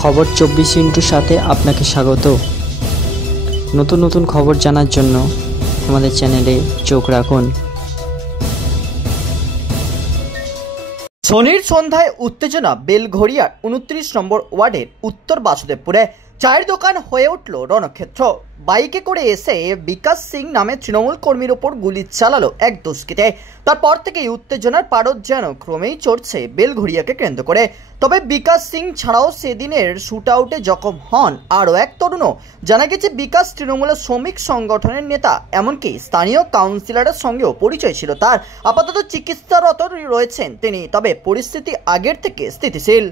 খবর 24 সাথে আপনাকে স্বাগত। নতুন নতুন খবর জানার জন্য আমাদের চ্যানেলে চোখ রাখুন। শনির সন্ধ্যায় উত্তেজনা বেলঘড়িয়ার 29 নম্বর ওয়ার্ডের উত্তর বাসুদেবপুরে চায়ের দোকান হয়ে উঠল রণক্ষেত্র। বাইকে করে এসে বিকাশ সিং নামে তৃণমূল কর্মীর ওপর গুলি চালালো এক দুষ্কৃতে। তারপর থেকেই উত্তেজনার পারদ যেন ক্রমেই চড়ছে বেলঘড়িয়াকে কেন্দ্র করে। তবে বিকাশ সিং ছাড়াও সেদিনের শুট আউটে জখম হন আরও এক তরুণও। জানা গেছে বিকাশ তৃণমূলের শ্রমিক সংগঠনের নেতা, এমনকি স্থানীয় কাউন্সিলরের সঙ্গেও পরিচয় ছিল তার। আপাতত চিকিৎসারত রয়েছেন তিনি, তবে পরিস্থিতি আগের থেকে স্থিতিশীল।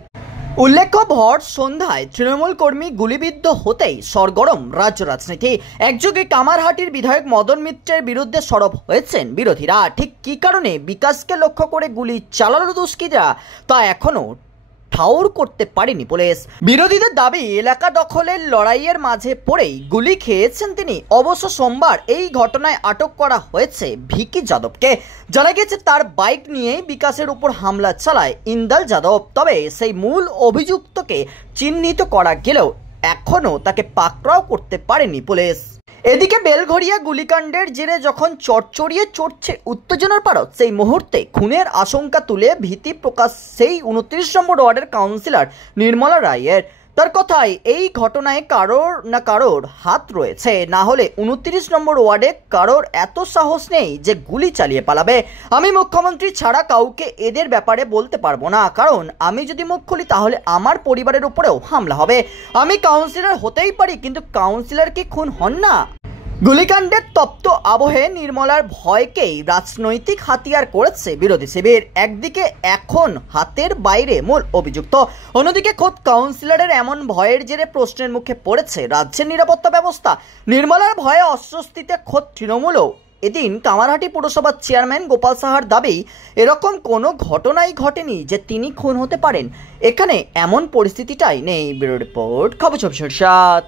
উল্লেখ্য, ভর সন্ধ্যায় তৃণমূল কর্মী গুলিবিদ্ধ হতেই সরগরম রাজ্য রাজনীতি। একযোগে কামারহাটির বিধায়ক মদন মিত্রের বিরুদ্ধে সরব হয়েছেন বিরোধীরা। ঠিক কী কারণে বিকাশকে লক্ষ্য করে গুলি চালালো দুষ্কৃতীরা তা এখনও ঠাউর করতে পারেনি পুলিশ। বিরোধীদের দাবি, এলাকা দখলের লড়াইয়ের মাঝে পড়েই গুলি খেয়েছেন তিনি। অবশ্য সোমবার এই ঘটনায় আটক করা হয়েছে ভিকি যাদবকে। জানা গেছে তার বাইক নিয়েই বিকাশের উপর হামলা চালায় ইন্দাল যাদব। তবে সেই মূল অভিযুক্তকে চিহ্নিত করা গেলেও এখনও তাকে পাকড়াও করতে পারেনি পুলিশ। এদিকে বেলঘড়িয়া গুলিকাণ্ডের জেরে যখন চড়চড়িয়ে চড়ছে উত্তেজনার পারদ, সেই মুহূর্তে খুনের আশঙ্কা তুলে ভীতি প্রকাশ সেই 29 নম্বর ওয়ার্ডের কাউন্সিলর নির্মলা রায়ের। তার কথায় এই ঘটনায় কারোর না কারোর হাত রয়েছে, না হলে 29 নম্বর ওয়ার্ডে কারোর এত সাহস নেই যে গুলি চালিয়ে পালাবে। আমি মুখ্যমন্ত্রী ছাড়া কাউকে এদের ব্যাপারে বলতে পারবো না, কারণ আমি যদি মুখ খুলি তাহলে আমার পরিবারের উপরেও হামলা হবে। আমি কাউন্সিলর হতেই পারি, কিন্তু কাউন্সিলর কি খুন হন না? গুলিকাণ্ডের তপ্ত আবহে নির্মলার ভয়কেই রাজনৈতিক হাতিয়ার করেছে বিরোধী শিবির। একদিকে এখন হাতের বাইরে মূল অভিযুক্ত, অন্যদিকে খোদ কাউন্সিলরের এমন ভয়ের জেরে প্রশ্নের মুখে পড়েছে রাজ্যের নিরাপত্তা ব্যবস্থা। নির্মলার ভয়ে অস্বস্তিতে খোদ তৃণমূলও। এদিন কামারহাটি পুরসভার চেয়ারম্যান গোপাল সাহার দাবি, এরকম কোনো ঘটনাই ঘটেনি যে তিনি খুন হতে পারেন। এখানে এমন পরিস্থিতিটাই নেই। ব্যুরো রিপোর্ট, খবর 24/7।